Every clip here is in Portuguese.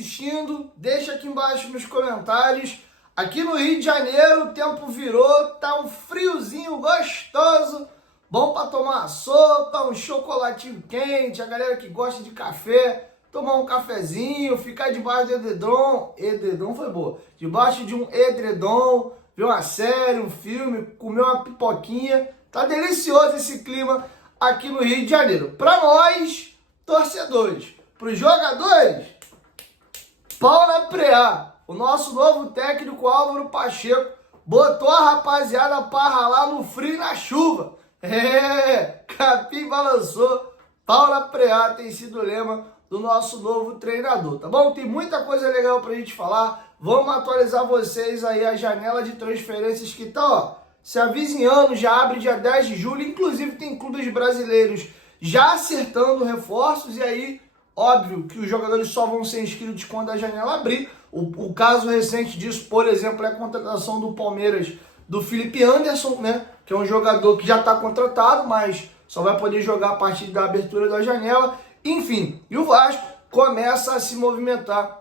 assistindo, deixa aqui embaixo nos comentários. Aqui no Rio de Janeiro o tempo virou, tá um friozinho gostoso, bom para tomar uma sopa, um chocolatinho quente, a galera que gosta de café, tomar um cafezinho, ficar debaixo do edredom foi boa, debaixo de um edredom, ver uma série, um filme, comer uma pipoquinha, tá delicioso esse clima aqui no Rio de Janeiro. Para nós, torcedores, para os jogadores, pau na preá. O nosso novo técnico Álvaro Pacheco botou a rapaziada para ralar no frio e na chuva. Capim balançou, pau na preá tem sido o lema do nosso novo treinador, tá bom? Tem muita coisa legal pra gente falar. Vamos atualizar vocês aí a janela de transferências que tá, ó, se avizinhando, já abre dia 10 de julho. Inclusive tem clubes brasileiros já acertando reforços e aí, óbvio que os jogadores só vão ser inscritos quando a janela abrir. O caso recente disso, por exemplo, é a contratação do Palmeiras do Felipe Anderson, né? Que é um jogador que já está contratado, mas só vai poder jogar a partir da abertura da janela. Enfim, e o Vasco começa a se movimentar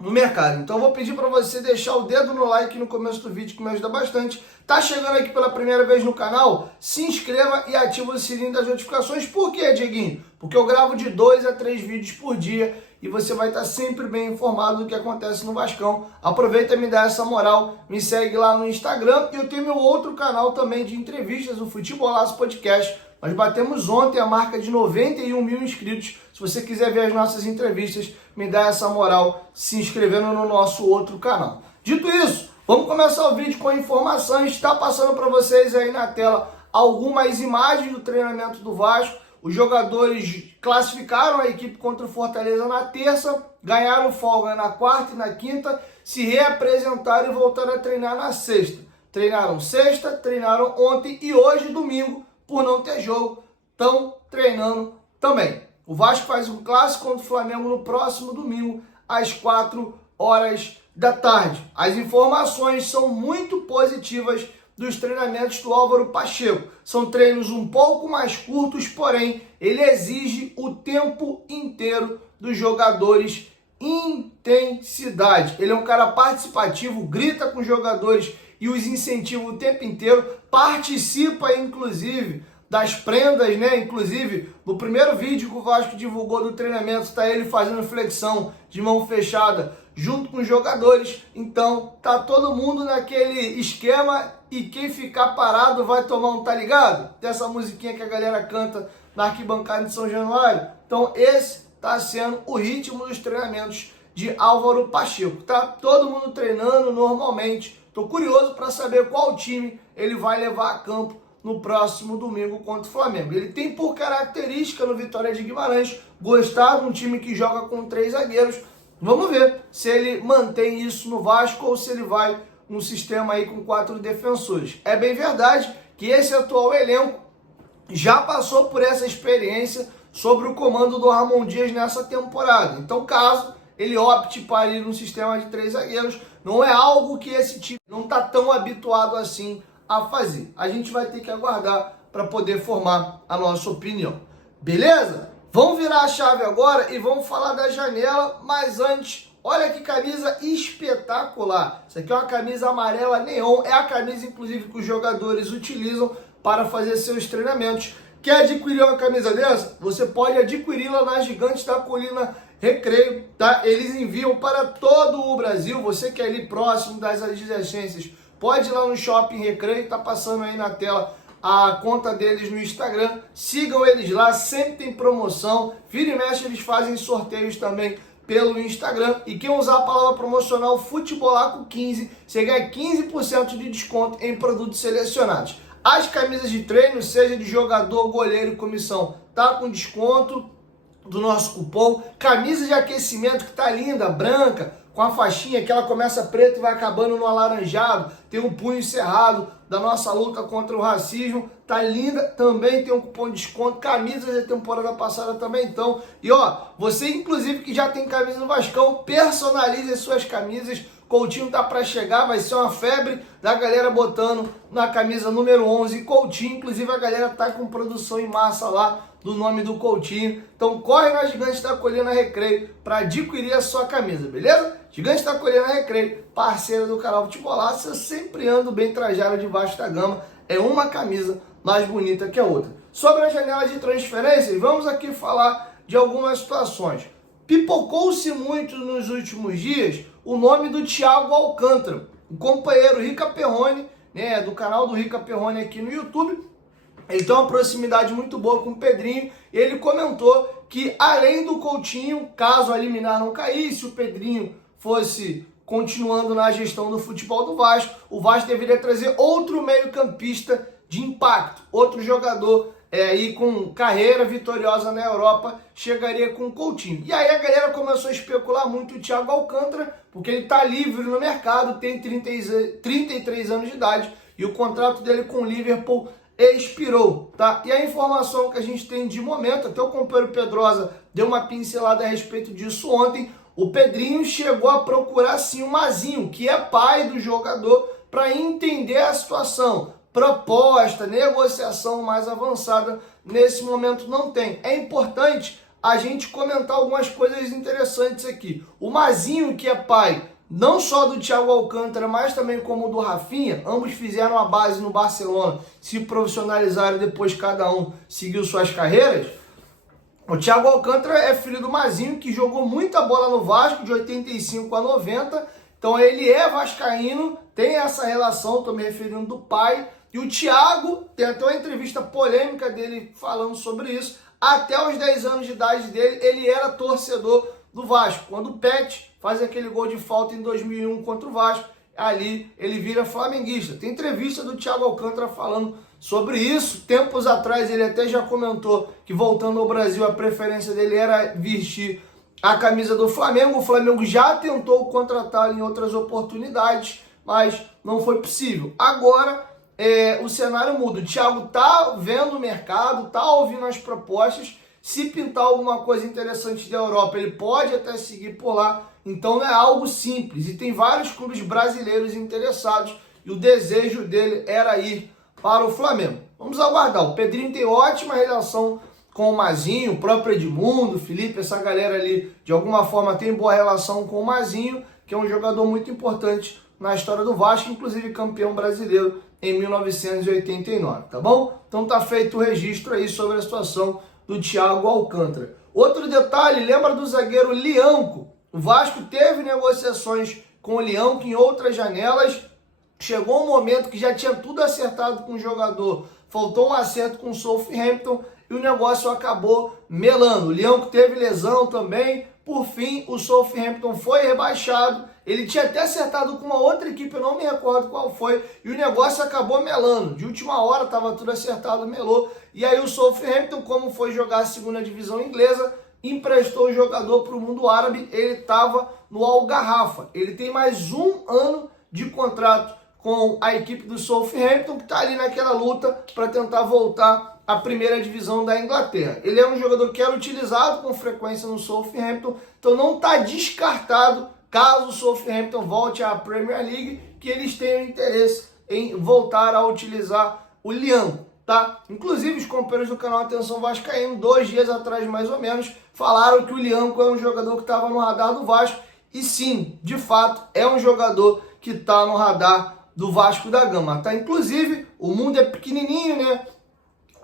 no mercado. Então eu vou pedir para você deixar o dedo no like no começo do vídeo, que me ajuda bastante. Tá chegando aqui pela primeira vez no canal? Se inscreva e ativa o sininho das notificações. Por quê, Dieguinho? Porque eu gravo de 2 a 3 vídeos por dia e você vai estar sempre bem informado do que acontece no Vascão. Aproveita e me dá essa moral, me segue lá no Instagram. E eu tenho meu outro canal também de entrevistas, o Futebolaço Podcast. Nós batemos ontem a marca de 91 mil inscritos. Se você quiser ver as nossas entrevistas, me dá essa moral se inscrevendo no nosso outro canal. Dito isso, vamos começar o vídeo com informações. Está passando para vocês aí na tela algumas imagens do treinamento do Vasco. Os jogadores classificaram a equipe contra o Fortaleza na terça, ganharam folga na quarta e na quinta, se reapresentaram e voltaram a treinar na sexta. Treinaram sexta, treinaram ontem e hoje, domingo, por não ter jogo, estão treinando também. O Vasco faz um clássico contra o Flamengo no próximo domingo, às 4 horas da tarde. As informações são muito positivas dos treinamentos do Álvaro Pacheco. São treinos um pouco mais curtos, porém, ele exige o tempo inteiro dos jogadores intensidade. Ele é um cara participativo, grita com os jogadores e os incentiva o tempo inteiro, participa inclusive das prendas, né? Inclusive, no primeiro vídeo que o Vasco divulgou do treinamento, está ele fazendo flexão de mão fechada junto com os jogadores. Então, tá todo mundo naquele esquema e quem ficar parado vai tomar um, tá ligado? Tem essa musiquinha que a galera canta na arquibancada de São Januário. Então, esse tá sendo o ritmo dos treinamentos de Álvaro Pacheco. Tá todo mundo treinando normalmente. Tô curioso para saber qual time ele vai levar a campo no próximo domingo contra o Flamengo. Ele tem por característica no Vitória de Guimarães gostar de um time que joga com 3 zagueiros. Vamos ver se ele mantém isso no Vasco ou se ele vai num sistema aí com 4 defensores. É bem verdade que esse atual elenco já passou por essa experiência sobre o comando do Ramon Dias nessa temporada. Então, caso ele opte para ir num sistema de 3 zagueiros, não é algo que esse time não está tão habituado assim a fazer. A gente vai ter que aguardar para poder formar a nossa opinião. Beleza? Vamos virar a chave agora e vamos falar da janela, mas antes, olha que camisa espetacular. Isso aqui é uma camisa amarela neon, é a camisa inclusive que os jogadores utilizam para fazer seus treinamentos. Quer adquirir uma camisa dessa? Você pode adquiri-la na Gigantes da Colina Recreio, tá? Eles enviam para todo o Brasil. Você que é ali próximo das adjacências, pode ir lá no Shopping Recreio, tá passando aí na tela a conta deles no Instagram. Sigam eles lá, sempre tem promoção. Vira e mexe, eles fazem sorteios também pelo Instagram. E quem usar a palavra promocional Futebolaco15, você ganha 15% de desconto em produtos selecionados. As camisas de treino, seja de jogador, goleiro e comissão, tá com desconto do nosso cupom. Camisa de aquecimento que tá linda, branca, com a faixinha que ela começa preta e vai acabando no alaranjado, tem um punho cerrado da nossa luta contra o racismo, tá linda, também tem um cupom de desconto. Camisas da temporada passada também então. E ó, você inclusive que já tem camisa no Vascão, personalize as suas camisas. Coutinho tá para chegar, vai ser uma febre da galera botando na camisa número 11 Coutinho. Inclusive a galera tá com produção em massa lá do nome do Coutinho. Então corre na Gigante da Colina Recreio para adquirir a sua camisa, beleza? Gigante da Colina Recreio, parceira do canal Futebolaço. Eu sempre ando bem trajado de Vasco da Gama. É uma camisa mais bonita que a outra. Sobre a janela de transferências, vamos aqui falar de algumas situações. Pipocou-se muito nos últimos dias o nome do Thiago Alcântara, o companheiro Rica Perrone, né, do canal do Rica Perrone aqui no YouTube. Ele tem uma proximidade muito boa com o Pedrinho e ele comentou que, além do Coutinho, caso a liminar não caísse, o Pedrinho fosse continuando na gestão do futebol do Vasco, o Vasco deveria trazer outro meio-campista de impacto, outro jogador aí com carreira vitoriosa na Europa, chegaria com o Coutinho. E aí a galera começou a especular muito o Thiago Alcântara, porque ele está livre no mercado, tem 33 anos de idade e o contrato dele com o Liverpool expirou, tá? E a informação que a gente tem de momento, até o companheiro Pedrosa deu uma pincelada a respeito disso ontem, o Pedrinho chegou a procurar sim o Mazinho, que é pai do jogador, para entender a situação. Proposta, negociação mais avançada, nesse momento não tem. É importante a gente comentar algumas coisas interessantes aqui. O Mazinho, que é pai não só do Thiago Alcântara, mas também como do Rafinha, ambos fizeram a base no Barcelona, se profissionalizaram e depois cada um seguiu suas carreiras. O Thiago Alcântara é filho do Mazinho, que jogou muita bola no Vasco, de 85 a 90, então ele é vascaíno, tem essa relação, estou me referindo do pai. E o Thiago, tem até uma entrevista polêmica dele falando sobre isso, até os 10 anos de idade dele, ele era torcedor do Vasco. Quando o Pet faz aquele gol de falta em 2001 contra o Vasco, ali ele vira flamenguista. Tem entrevista do Thiago Alcântara falando sobre isso. Tempos atrás ele até já comentou que, voltando ao Brasil, a preferência dele era vestir a camisa do Flamengo. O Flamengo já tentou contratá-lo em outras oportunidades, mas não foi possível. Agora o cenário muda. O Thiago tá vendo o mercado, tá ouvindo as propostas. Se pintar alguma coisa interessante da Europa, ele pode até seguir por lá. Então não é algo simples. E tem vários clubes brasileiros interessados e o desejo dele era ir para o Flamengo. Vamos aguardar. O Pedrinho tem ótima relação com o Mazinho, o próprio Edmundo, o Felipe, essa galera ali, de alguma forma tem boa relação com o Mazinho, que é um jogador muito importante na história do Vasco, inclusive campeão brasileiro em 1989, tá bom? Então tá feito o registro aí sobre a situação do Thiago Alcântara. Outro detalhe, lembra do zagueiro Lianco? O Vasco teve negociações com o Lianco em outras janelas, chegou um momento que já tinha tudo acertado com o jogador, faltou um acerto com o Southampton e o negócio acabou melando. O Lianco teve lesão também, por fim o Southampton foi rebaixado, ele tinha até acertado com uma outra equipe, eu não me recordo qual foi, e o negócio acabou melando. De última hora estava tudo acertado, melou, e aí o Southampton, como foi jogar a segunda divisão inglesa, emprestou o jogador para o mundo árabe. Ele estava no Al Garrafa, ele tem mais um ano de contrato com a equipe do Southampton, que está ali naquela luta para tentar voltar à primeira divisão da Inglaterra. Ele é um jogador que era utilizado com frequência no Southampton, então não está descartado, caso o Southampton volte à Premier League, que eles tenham interesse em voltar a utilizar o Lianco, tá? Inclusive, os companheiros do canal Atenção Vascaíno, 2 dias atrás mais ou menos, falaram que o Lianco é um jogador que estava no radar do Vasco, e sim, de fato, é um jogador que está no radar do Vasco da Gama, tá? Inclusive, o mundo é pequenininho, né?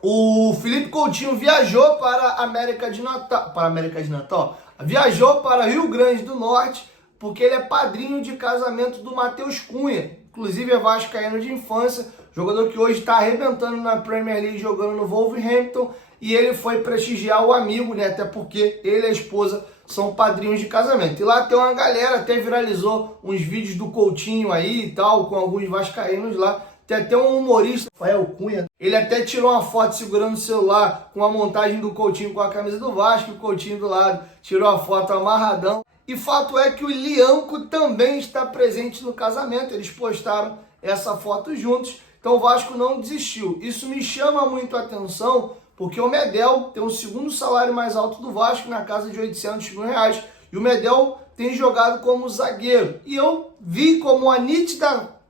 O Felipe Coutinho viajou para a América de Natal, viajou para Rio Grande do Norte, porque ele é padrinho de casamento do Matheus Cunha, inclusive é vascaíno de infância, jogador que hoje está arrebentando na Premier League, jogando no Wolverhampton, e ele foi prestigiar o amigo, né? Até porque ele e a esposa são padrinhos de casamento. E lá tem uma galera, até viralizou uns vídeos do Coutinho aí e tal, com alguns vascaínos lá. Tem até um humorista, Rafael Cunha, ele até tirou uma foto segurando o celular com a montagem do Coutinho com a camisa do Vasco, e o Coutinho do lado tirou a foto amarradão. E fato é que o Lianco também está presente no casamento, eles postaram essa foto juntos, então o Vasco não desistiu. Isso me chama muito a atenção, porque o Medel tem o segundo salário mais alto do Vasco, na casa de 800 mil reais, e o Medel tem jogado como zagueiro. E eu vi como a nítida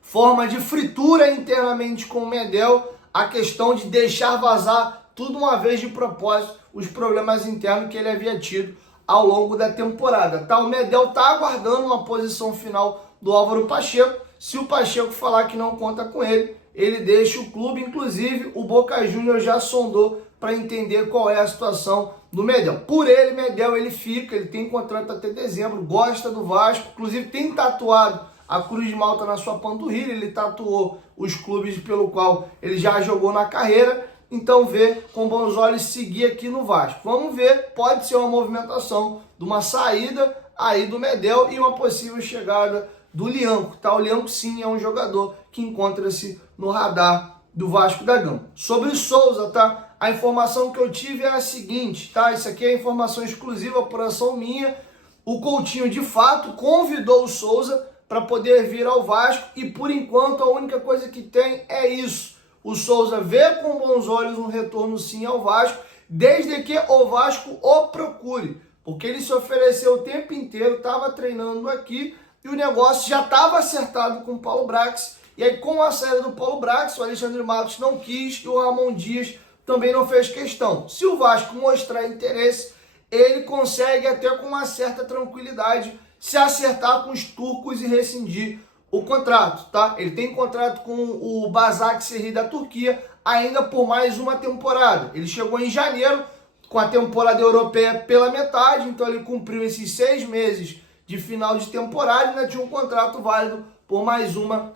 forma de fritura internamente com o Medel a questão de deixar vazar tudo uma vez de propósito, os problemas internos que ele havia tido ao longo da temporada. Tá? O Medel está aguardando uma posição final do Álvaro Pacheco. Se o Pacheco falar que não conta com ele, ele deixa o clube. Inclusive, o Boca Juniors já sondou para entender qual é a situação do Medel. Por ele, Medel, ele fica, ele tem contrato até dezembro, gosta do Vasco, inclusive tem tatuado a Cruz de Malta na sua panturrilha, ele tatuou os clubes pelo qual ele já jogou na carreira, então vê com bons olhos seguir aqui no Vasco. Vamos ver, pode ser uma movimentação de uma saída aí do Medel e uma possível chegada do Lianco, tá? O Lianco sim é um jogador que encontra-se no radar do Vasco da Gama. Sobre o Souza, tá? A informação que eu tive é a seguinte, tá? Isso aqui é informação exclusiva, apuração minha. O Coutinho, de fato, convidou o Souza para poder vir ao Vasco e, por enquanto, a única coisa que tem é isso. O Souza vê com bons olhos um retorno, sim, ao Vasco, desde que o Vasco o procure. Porque ele se ofereceu o tempo inteiro, estava treinando aqui e o negócio já estava acertado com o Paulo Brax. E aí, com a saída do Paulo Brax, o Alexandre Matos não quis e o Ramon Dias também não fez questão. Se o Vasco mostrar interesse, ele consegue até com uma certa tranquilidade se acertar com os turcos e rescindir o contrato, tá? Ele tem contrato com o Başakşehir da Turquia ainda por mais uma temporada. Ele chegou em janeiro com a temporada europeia pela metade, então ele cumpriu esses 6 meses de final de temporada e ainda tinha um contrato válido por mais uma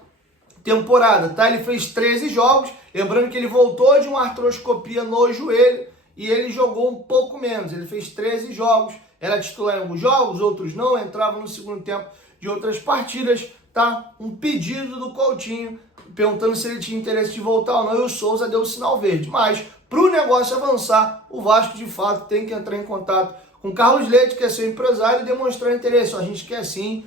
temporada, tá? Ele fez 13 jogos, lembrando que ele voltou de uma artroscopia no joelho e ele jogou um pouco menos, ele fez 13 jogos, era titular em alguns jogos, outros não, entrava no segundo tempo de outras partidas, tá? Um pedido do Coutinho, perguntando se ele tinha interesse de voltar ou não, e o Souza deu o sinal verde, mas para o negócio avançar, o Vasco de fato tem que entrar em contato com o Carlos Leite, que é seu empresário, e demonstrar interesse. A gente quer sim,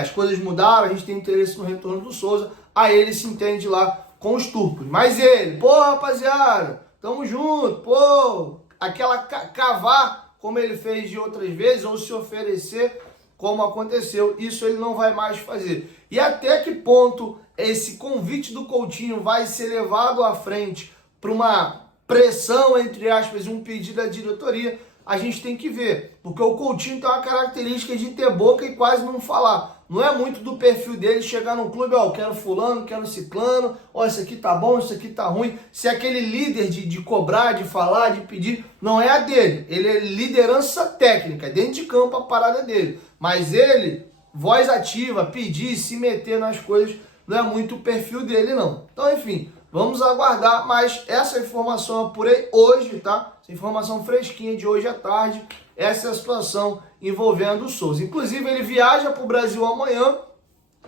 as coisas mudaram, a gente tem interesse no retorno do Souza, aí ele se entende lá com os turcos. Mas ele, pô, rapaziada, tamo junto, pô, aquela cavar como ele fez de outras vezes, ou se oferecer como aconteceu, isso ele não vai mais fazer. E até que ponto esse convite do Coutinho vai ser levado à frente para uma pressão, entre aspas, um pedido da diretoria, a gente tem que ver, porque o Coutinho tem uma característica de ter boca e quase não falar. Não é muito do perfil dele chegar num clube, ó, quero fulano, quero ciclano, ó, isso aqui tá bom, isso aqui tá ruim. Se aquele líder de cobrar, de falar, de pedir, não é a dele. Ele é liderança técnica, dentro de campo a parada dele. Mas ele, voz ativa, pedir, se meter nas coisas, não é muito o perfil dele, não. Então, enfim, vamos aguardar, mas essa informação eu apurei hoje, tá? Essa informação fresquinha de hoje à tarde, essa é a situação envolvendo o Souza. Inclusive, ele viaja para o Brasil amanhã,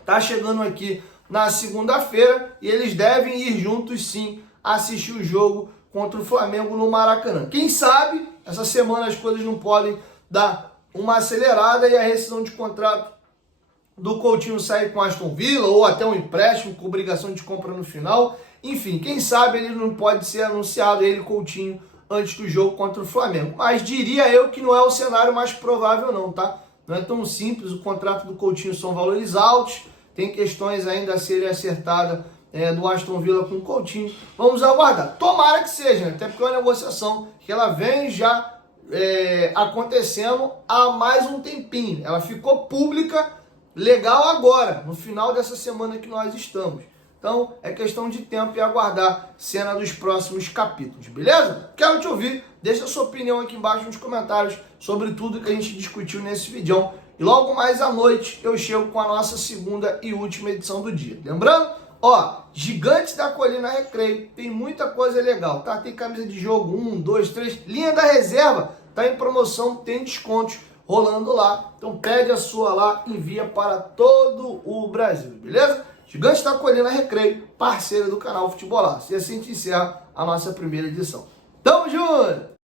tá chegando aqui na segunda-feira, e eles devem ir juntos, sim, assistir o jogo contra o Flamengo no Maracanã. Quem sabe, essa semana as coisas não podem dar uma acelerada e a rescisão de contrato do Coutinho sair com Aston Villa, ou até um empréstimo com obrigação de compra no final. Enfim, quem sabe ele não pode ser anunciado, ele, Coutinho, antes do jogo contra o Flamengo. Mas diria eu que não é o cenário mais provável não, tá? Não é tão simples, o contrato do Coutinho são valores altos, tem questões ainda a serem acertadas do Aston Villa com o Coutinho. Vamos aguardar. Tomara que seja, né? Até porque é uma negociação que ela vem já acontecendo há mais um tempinho. Ela ficou pública, legal agora, no final dessa semana que nós estamos. Então, é questão de tempo e aguardar cena dos próximos capítulos, beleza? Quero te ouvir, deixa a sua opinião aqui embaixo nos comentários sobre tudo que a gente discutiu nesse vídeo. E logo mais à noite eu chego com a nossa segunda e última edição do dia. Lembrando, ó, Gigantes da Colina Recreio, tem muita coisa legal, tá? Tem camisa de jogo 1, 2, 3, linha da reserva, tá em promoção, tem descontos rolando lá. Então pede a sua lá, envia para todo o Brasil, beleza? Gigantes da Colina Recreio, parceiro do canal Futebolaço. E assim a gente encerra a nossa primeira edição. Tamo junto!